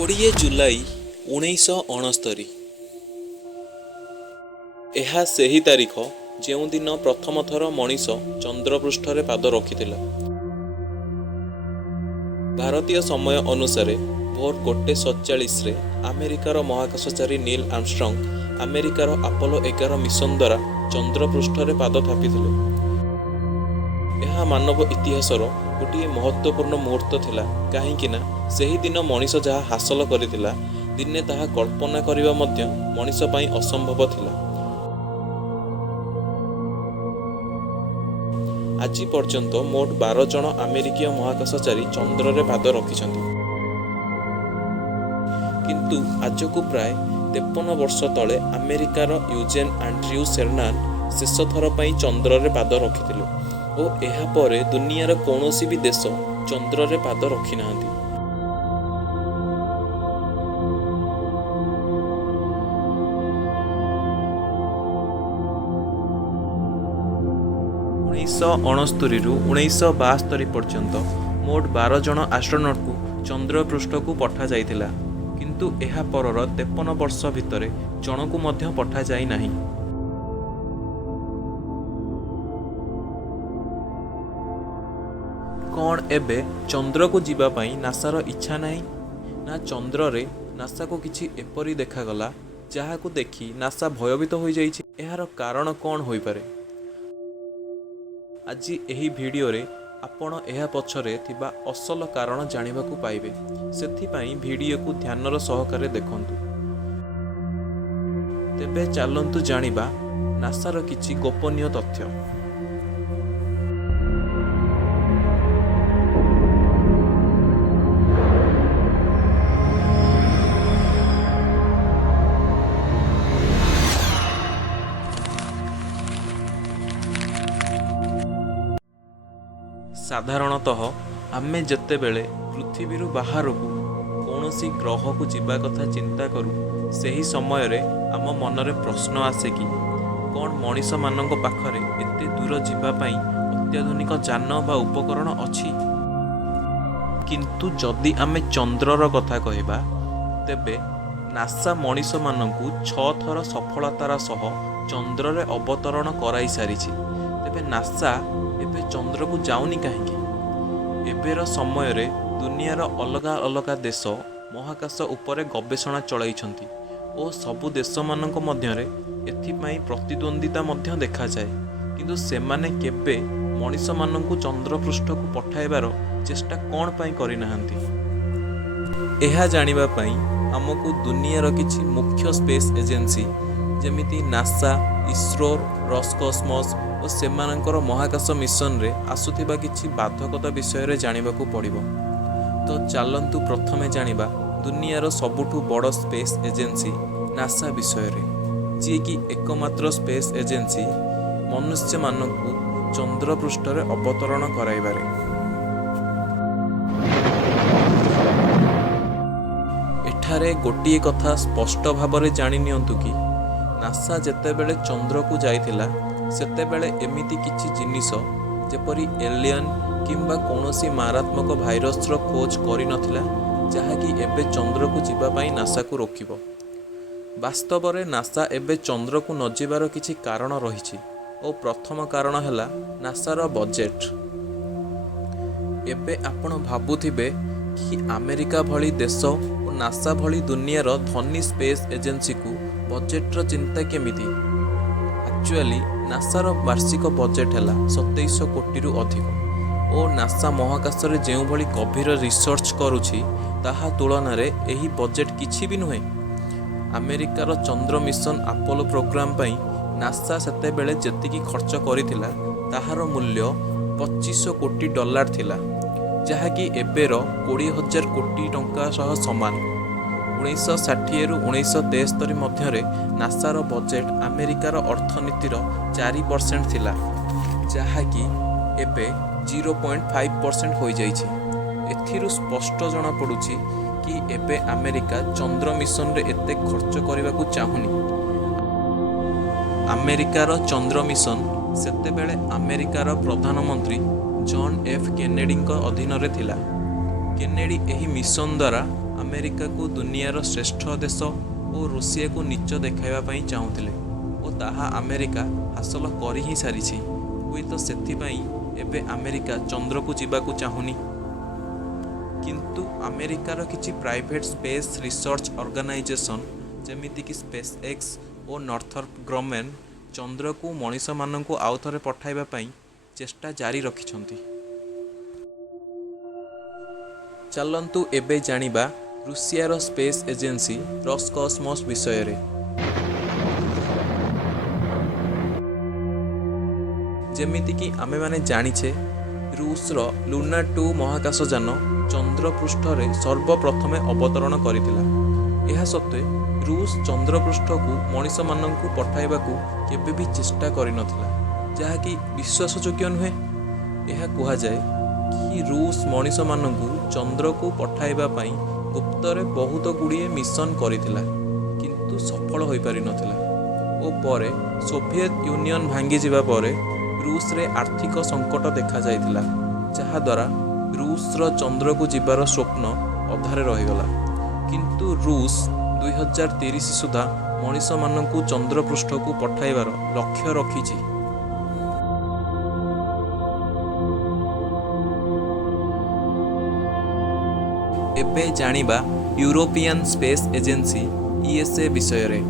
20 जुलाई 1969 ଏହା ସେହି ତାରିଖ ଯେଉଁଦିନ ପ୍ରଥମ ଥର ମଣିଷ ଚନ୍ଦ୍ରପୃଷ୍ଠରେ ପାଦ ରଖିଥିଲା। ଭାରତୀୟ ସମୟ ଅନୁସାରେ ଭୋର 1:47ରେ ଆମେରିକାର ମହାକାଶଚାରୀ ନୀଲ ଆର୍ମଷ୍ଟ୍ରଙ୍ଗ ଆମେରିକାର ଆପୋଲୋ 11 ମିଶନ ଦ୍ୱାରା ଚନ୍ଦ୍ରପୃଷ୍ଠରେ ପାଦ ଥାପିଥିଲେ। ଏହା ମାନବ ଇତିହାସର ଗୋଟିଏ ମହତ୍ତ୍ୱପୂର୍ଣ୍ଣ ମୁହୂର୍ତ୍ତ ଥିଲା, କାହିଁକି ନା ସେହି ଦିନ ମଣିଷ ଯାହା ହାସଲ କରିଥିଲା, ଦିନେ ତାହା କଳ୍ପନା କରିବା ମଧ୍ୟ ମଣିଷ ପାଇଁ ଅସମ୍ଭବ ଥିଲା। ଆଜି ପର୍ଯ୍ୟନ୍ତ ମୋଟ 12 ଜଣ ଆମେରିକୀୟ ମହାକାଶଚାରୀ ଚନ୍ଦ୍ରରେ ପାଦ ରଖିଛନ୍ତି। କିନ୍ତୁ ଆଜକୁ ପ୍ରାୟ 53 ବର୍ଷ ତଳେ ଆମେରିକାର ୟୁଜେନ୍ ଆଣ୍ଡ୍ରିଉ ସେର୍ନାନ୍ ଶେଷ ଥର ପାଇଁ ଚନ୍ଦ୍ରରେ ପାଦ ରଖିଥିଲେ ଓ ଏହାପରେ ଦୁନିଆର କୌଣସି ବି ଦେଶ ଚନ୍ଦ୍ରରେ ପାଦ ରଖିନାହାନ୍ତି। ଉଣେଇଶହ 1969 ପର୍ଯ୍ୟନ୍ତ ମୋଟ 12 ଜଣ ଆଷ୍ଟ୍ରୋନଟ୍କୁ ଚନ୍ଦ୍ରପୃଷ୍ଠକୁ ପଠାଯାଇଥିଲା, କିନ୍ତୁ ଏହା ପରର 53 ବର୍ଷ ଭିତରେ ଜଣକୁ ମଧ୍ୟ ପଠାଯାଇ ନାହିଁ। କ'ଣ ଏବେ ଚନ୍ଦ୍ରକୁ ଯିବା ପାଇଁ ନାସାର ଇଚ୍ଛା ନାହିଁ? ନା ଚନ୍ଦ୍ରରେ ନାସାକୁ କିଛି ଏପରି ଦେଖାଗଲା ଯାହାକୁ ଦେଖି ନାସା ଭୟଭୀତ ହୋଇଯାଇଛି? ଏହାର କାରଣ କ'ଣ ହୋଇପାରେ? ଆଜି ଏହି ଭିଡ଼ିଓରେ ଆପଣ ଏହା ପଛରେ ଥିବା ଅସଲ କାରଣ ଜାଣିବାକୁ ପାଇବେ। ସେଥିପାଇଁ ଭିଡ଼ିଓକୁ ଧ୍ୟାନର ସହକାରେ ଦେଖନ୍ତୁ। ତେବେ ଚାଲନ୍ତୁ ଜାଣିବା ନାସାର କିଛି ଗୋପନୀୟ ତଥ୍ୟ। ସାଧାରଣତଃ ଆମେ ଯେତେବେଳେ ପୃଥିବୀରୁ ବାହାରକୁ କୌଣସି ଗ୍ରହକୁ ଯିବା କଥା ଚିନ୍ତା କରୁ, ସେହି ସମୟରେ ଆମ ମନରେ ପ୍ରଶ୍ନ ଆସେ କି କ'ଣ ମଣିଷମାନଙ୍କ ପାଖରେ ଏତେ ଦୂର ଯିବା ପାଇଁ ଅତ୍ୟାଧୁନିକ ଯାନ ବା ଉପକରଣ ଅଛି? କିନ୍ତୁ ଯଦି ଆମେ ଚନ୍ଦ୍ରର କଥା କହିବା, ତେବେ ନାସା ମଣିଷମାନଙ୍କୁ 6 ଥର ସଫଳତାର ସହ ଚନ୍ଦ୍ରରେ ଅବତରଣ କରାଇ ସାରିଛି। ତେବେ ନାସା ଏବେ ଚନ୍ଦ୍ରକୁ ଯାଉନି କାହିଁକି? ଏବେର ସମୟରେ ଦୁନିଆର ଅଲଗା ଅଲଗା ଦେଶ ମହାକାଶ ଉପରେ ଗବେଷଣା ଚଳାଇଛନ୍ତି ଓ ସବୁ ଦେଶମାନଙ୍କ ମଧ୍ୟରେ ଏଥିପାଇଁ ପ୍ରତିଦ୍ୱନ୍ଦ୍ୱିତା ମଧ୍ୟ ଦେଖାଯାଏ। କିନ୍ତୁ ସେମାନେ କେବେ ମଣିଷମାନଙ୍କୁ ଚନ୍ଦ୍ରପୃଷ୍ଠକୁ ପଠାଇବାର ଚେଷ୍ଟା କ'ଣ ପାଇଁ କରିନାହାନ୍ତି? ଏହା ଜାଣିବା ପାଇଁ ଆମକୁ ଦୁନିଆର କିଛି ମୁଖ୍ୟ ସ୍ପେସ୍ ଏଜେନ୍ସି ଯେମିତି ନାସା, ଇସ୍ରୋ, ରସ୍କସ୍ମସ୍ ଓ ସେମାନଙ୍କର ମହାକାଶ ମିଶନରେ ଆସୁଥିବା କିଛି ବାଧକତା ବିଷୟରେ ଜାଣିବାକୁ ପଡ଼ିବ। ତ ଚାଲନ୍ତୁ ପ୍ରଥମେ ଜାଣିବା ଦୁନିଆର ସବୁଠୁ ବଡ଼ ସ୍ପେସ୍ ଏଜେନ୍ସି ନାସା ବିଷୟରେ, ଯିଏକି ଏକମାତ୍ର ସ୍ପେସ୍ ଏଜେନ୍ସି ମନୁଷ୍ୟମାନଙ୍କୁ ଚନ୍ଦ୍ରପୃଷ୍ଠରେ ଅବତରଣ କରାଇବାରେ। ଏଠାରେ ଗୋଟିଏ କଥା ସ୍ପଷ୍ଟ ଭାବରେ ଜାଣି ନିଅନ୍ତୁ କି ନାସା ଯେତେବେଳେ ଚନ୍ଦ୍ରକୁ ଯାଇଥିଲା, ସେତେବେଳେ ଏମିତି କିଛି ଜିନିଷ ଯେପରି ଏଲିୟନ୍ କିମ୍ବା କୌଣସି ମାରାତ୍ମକ ଭାଇରସର ଖୋଜ କରିନଥିଲା, ଯାହାକି ଏବେ ଚନ୍ଦ୍ରକୁ ଯିବା ପାଇଁ ନାସାକୁ ରୋକିବ। ବାସ୍ତବରେ ନାସା ଏବେ ଚନ୍ଦ୍ରକୁ ନ ଯିବାର କିଛି କାରଣ ରହିଛି ଓ ପ୍ରଥମ କାରଣ ହେଲା ନାସାର ବଜେଟ୍। ଏବେ ଆପଣ ଭାବୁଥିବେ କି ଆମେରିକା ଭଳି ଦେଶ ଓ ନାସା ଭଳି ଦୁନିଆର ଧନୀ ସ୍ପେସ୍ ଏଜେନ୍ସିକୁ ବଜେଟ୍ର ଚିନ୍ତା କେମିତି? ଆକ୍ଚୁଆଲି ନାସାର ବାର୍ଷିକ ବଜେଟ୍ ହେଲା 2700 କୋଟିରୁ ଅଧିକ ଓ ନାସା ମହାକାଶରେ ଯେଉଁଭଳି ଗଭୀର ରିସର୍ଚ୍ଚ କରୁଛି, ତାହା ତୁଳନାରେ ଏହି ବଜେଟ୍ କିଛି ବି ନୁହେଁ। ଆମେରିକାର ଚନ୍ଦ୍ର ମିଶନ ଆପୋଲୋ ପ୍ରୋଗ୍ରାମ ପାଇଁ ନାସା ସେତେବେଳେ ଯେତିକି ଖର୍ଚ୍ଚ କରିଥିଲା, ତାହାର ମୂଲ୍ୟ $2500 କୋଟି ଥିଲା, ଯାହାକି ଏବେର 20,000 କୋଟି ଟଙ୍କା ସହ ସମାନ। 1960ରୁ 1973 ମଧ୍ୟରେ ନାସାର ବଜେଟ୍ ଆମେରିକାର ଅର୍ଥନୀତିର 4% ଥିଲା, ଯାହାକି ଏବେ 0.5% ହୋଇଯାଇଛି। ଏଥିରୁ ସ୍ପଷ୍ଟ ଜଣାପଡ଼ୁଛି କି ଏବେ ଆମେରିକା ଚନ୍ଦ୍ର ମିଶନରେ ଏତେ ଖର୍ଚ୍ଚ କରିବାକୁ ଚାହୁଁନି। ଆମେରିକାର ଚନ୍ଦ୍ର ମିଶନ ସେତେବେଳେ ଆମେରିକାର ପ୍ରଧାନମନ୍ତ୍ରୀ ଜନ୍ ଏଫ୍ କେନେଡିଙ୍କ ଅଧୀନରେ ଥିଲା। କେନେଡି ଏହି ମିଶନ ଦ୍ୱାରା ଆମେରିକା को दुनियार श्रेष्ठ देश और ରୁଷିଆ को नीच देखाइबा ପାଇଁ ଚାହୁଁଥିଲେ ଓ ତାହା ଆମେରିକା ହାସଲ କରି ହିଁ ସାରିଛି। ହୁଏତ ସେଥିପାଇଁ ଏବେ ଆମେରିକା ଚନ୍ଦ୍ରକୁ ଯିବାକୁ ଚାହୁଁନି। କିନ୍ତୁ ଆମେରିକାର କିଛି ପ୍ରାଇଭେଟ୍ ସ୍ପେସ୍ ରିସର୍ଚ୍ଚ ଅର୍ଗାନାଇଜେସନ୍ ଯେମିତିକି ସ୍ପେସ୍ ଏକ୍ସ ଓ ନର୍ଥରପ୍ ଗ୍ରମେନ୍ ଚନ୍ଦ୍ରକୁ ମଣିଷମାନଙ୍କୁ ଆଉଥରେ ପଠାଇବା ପାଇଁ ଚେଷ୍ଟା ଜାରି ରଖିଛନ୍ତି। ଚାଲନ୍ତୁ ଏବେ ଜାଣିବା ରୁଷିଆର ସ୍ପେସ୍ ଏଜେନ୍ସି ରସ୍କସ୍ମସ୍ ବିଷୟରେ। ଯେମିତିକି ଆମେମାନେ ଜାଣିଛେ ରୁଷର ଲୁନା 2 ମହାକାଶଯାନ ଚନ୍ଦ୍ର ପୃଷ୍ଠରେ ସର୍ବପ୍ରଥମେ ଅବତରଣ କରିଥିଲା। ଏହା ସତ୍ତ୍ୱେ ରୁଷ ଚନ୍ଦ୍ରପୃଷ୍ଠକୁ ମଣିଷମାନଙ୍କୁ ପଠାଇବାକୁ କେବେ ବି ଚେଷ୍ଟା କରିନଥିଲା, ଯାହାକି ବିଶ୍ୱାସଯୋଗ୍ୟ ନୁହେଁ। ଏହା କୁହାଯାଏ କି ରୁଷ ମଣିଷମାନଙ୍କୁ ଚନ୍ଦ୍ରକୁ ପଠାଇବା ପାଇଁ ଗୁପ୍ତରେ ବହୁତ ଗୁଡ଼ିଏ ମିଶନ କରିଥିଲା, କିନ୍ତୁ ସଫଳ ହୋଇପାରିନଥିଲା ଓ ପରେ ସୋଭିଏତ ୟୁନିୟନ ଭାଙ୍ଗିଯିବା ପରେ ରୁଷରେ ଆର୍ଥିକ ସଙ୍କଟ ଦେଖାଯାଇଥିଲା, ଯାହାଦ୍ୱାରା ରୁଷର ଚନ୍ଦ୍ରକୁ ଯିବାର ସ୍ୱପ୍ନ ଅଧାରେ ରହିଗଲା। କିନ୍ତୁ ରୁଷ 2030 ସୁଦ୍ଧା ମଣିଷମାନଙ୍କୁ ଚନ୍ଦ୍ରପୃଷ୍ଠକୁ ପଠାଇବାର ଲକ୍ଷ୍ୟ ରଖିଛି। ଏବେ ଜାଣିବା ୟୁରୋପିଆନ ସ୍ପେସ୍ ଏଜେନ୍ସି ଇଏସ୍ଏ ବିଷୟରେ।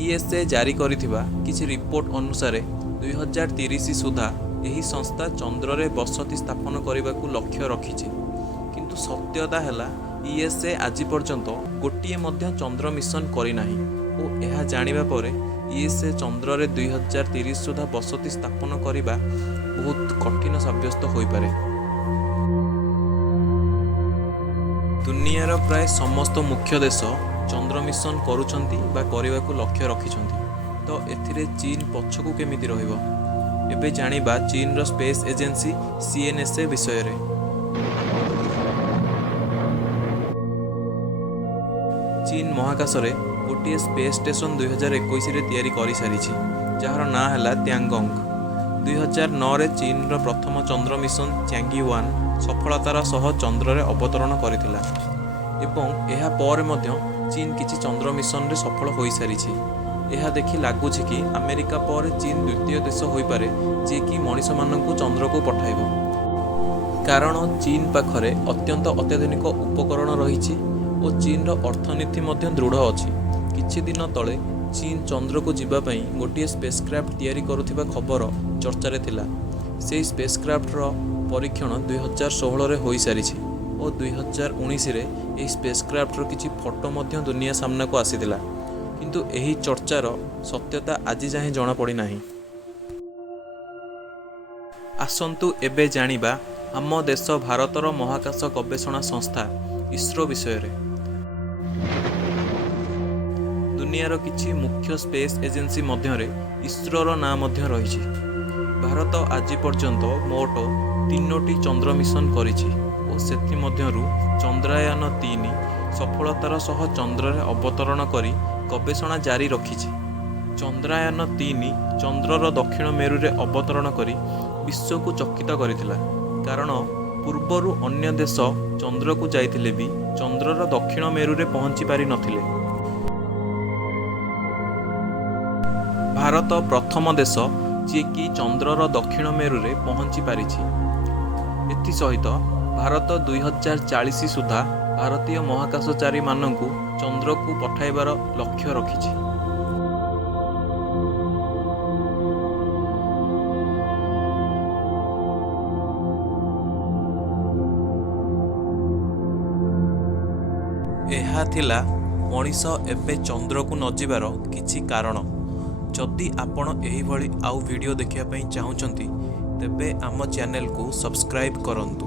ଇଏସ୍ଏ ଜାରି କରିଥିବା କିଛି ରିପୋର୍ଟ ଅନୁସାରେ 2030 ସୁଦ୍ଧା ଏହି ସଂସ୍ଥା ଚନ୍ଦ୍ରରେ ବସତି ସ୍ଥାପନ କରିବାକୁ ଲକ୍ଷ୍ୟ ରଖିଛି। କିନ୍ତୁ ସତ୍ୟତା ହେଲା ଇଏସ୍ଏ ଆଜି ପର୍ଯ୍ୟନ୍ତ ଗୋଟିଏ ମଧ୍ୟ ଚନ୍ଦ୍ର ମିଶନ କରିନାହିଁ ଓ ଏହା ଜାଣିବା ପରେ ଇଏସ୍ଏ ଚନ୍ଦ୍ରରେ 2030 ସୁଦ୍ଧା ବସତି ସ୍ଥାପନ କରିବା ବହୁତ କଠିନ ସାବ୍ୟସ୍ତ ହୋଇପାରେ। ଦୁନିଆର ପ୍ରାୟ ସମସ୍ତ ମୁଖ୍ୟ ଦେଶ ଚନ୍ଦ୍ର ମିଶନ କରୁଛନ୍ତି ବା କରିବାକୁ ଲକ୍ଷ୍ୟ ରଖିଛନ୍ତି, ତ ଏଥିରେ ଚୀନ ପଛକୁ କେମିତି ରହିବ? ଏବେ ଜାଣିବା ଚୀନର ସ୍ପେସ୍ ଏଜେନ୍ସି ସିଏନ୍ଏସ୍ଏ ବିଷୟରେ। ଚୀନ ମହାକାଶରେ ଗୋଟିଏ ସ୍ପେସ୍ ଷ୍ଟେସନ 2021ରେ ତିଆରି କରିସାରିଛି, ଯାହାର ନାଁ ହେଲା ତ୍ୟାଙ୍ଗଙ୍ଗ। 2009ରେ ଚୀନର ପ୍ରଥମ ଚନ୍ଦ୍ର ମିଶନ ଚ୍ୟାଙ୍ଗି-1 ସଫଳତାର ସହ ଚନ୍ଦ୍ରରେ ଅବତରଣ କରିଥିଲା ଏବଂ ଏହା ପରେ ମଧ୍ୟ ଚୀନ କିଛି ଚନ୍ଦ୍ର ମିଶନରେ ସଫଳ ହୋଇସାରିଛି। ଏହା ଦେଖି ଲାଗୁଛି କି ଆମେରିକା ପରେ ଚୀନ ଦ୍ୱିତୀୟ ଦେଶ ହୋଇପାରେ ଯିଏକି ମଣିଷମାନଙ୍କୁ ଚନ୍ଦ୍ରକୁ ପଠାଇବ, କାରଣ ଚୀନ ପାଖରେ ଅତ୍ୟାଧୁନିକ ଉପକରଣ ରହିଛି ଓ ଚୀନର ଅର୍ଥନୀତି ମଧ୍ୟ ଦୃଢ଼ ଅଛି। କିଛି ଦିନ ତଳେ ଚୀନ ଚନ୍ଦ୍ରକୁ ଯିବା ପାଇଁ ଗୋଟିଏ ସ୍ପେସକ୍ରାଫ୍ଟ ତିଆରି କରୁଥିବା ଖବର ଚର୍ଚ୍ଚାରେ ଥିଲା। ସେହି ସ୍ପେସକ୍ରାଫ୍ଟର ପରୀକ୍ଷଣ 2016ରେ ହୋଇସାରିଛି ଓ 2019ରେ ଏହି ସ୍ପେସକ୍ରାଫ୍ଟର କିଛି ଫଟୋ ମଧ୍ୟ ଦୁନିଆ ସାମ୍ନାକୁ ଆସିଥିଲା, କିନ୍ତୁ ଏହି ଚର୍ଚ୍ଚାର ସତ୍ୟତା ଆଜି ଯାଏଁ ଜଣାପଡ଼ିନାହିଁ। ଆସନ୍ତୁ ଏବେ ଜାଣିବା ଆମ ଦେଶ ଭାରତର ମହାକାଶ ଗବେଷଣା ସଂସ୍ଥା ଇସ୍ରୋ ବିଷୟରେ। ଦୁନିଆର କିଛି ମୁଖ୍ୟ ସ୍ପେସ୍ ଏଜେନ୍ସି ମଧ୍ୟରେ ଇସ୍ରୋର ନାଁ ମଧ୍ୟ ରହିଛି। ଭାରତ ଆଜି ପର୍ଯ୍ୟନ୍ତ ମୋଟ 3ଟି ଚନ୍ଦ୍ର ମିଶନ କରିଛି ଓ ସେଥିମଧ୍ୟରୁ ଚନ୍ଦ୍ରାୟନ-3 ସଫଳତାର ସହ ଚନ୍ଦ୍ରରେ ଅବତରଣ କରି ଗବେଷଣା ଜାରି ରଖିଛି। ଚନ୍ଦ୍ରାୟନ-3 ଚନ୍ଦ୍ରର ଦକ୍ଷିଣ ମେରୁରେ ଅବତରଣ କରି ବିଶ୍ୱକୁ ଚକିତ କରିଥିଲା, କାରଣ ପୂର୍ବରୁ ଅନ୍ୟ ଦେଶ ଚନ୍ଦ୍ରକୁ ଯାଇଥିଲେ ବି ଚନ୍ଦ୍ରର ଦକ୍ଷିଣ ମେରୁରେ ପହଞ୍ଚି ପାରିନଥିଲେ। ଭାରତ ପ୍ରଥମ ଦେଶ ଯିଏକି ଚନ୍ଦ୍ରର ଦକ୍ଷିଣ ମେରୁରେ ପହଞ୍ଚି ପାରିଛି। ଏଥିସହିତ ଭାରତ 2040 ସୁଦ୍ଧା ଭାରତୀୟ ମହାକାଶଚାରୀମାନଙ୍କୁ ଚନ୍ଦ୍ରକୁ ପଠାଇବାର ଲକ୍ଷ୍ୟ ରଖିଛି। ଏହା ଥିଲା ମଣିଷ ଏବେ ଚନ୍ଦ୍ରକୁ ନ ଯିବାର କିଛି କାରଣ। ଯଦି ଆପଣ ଏହିଭଳି ଆଉ ଭିଡ଼ିଓ ଦେଖିବା ପାଇଁ ଚାହୁଁଛନ୍ତି ତେବେ ଆମ ଚ୍ୟାନେଲକୁ ସବସ୍କ୍ରାଇବ୍ କରନ୍ତୁ।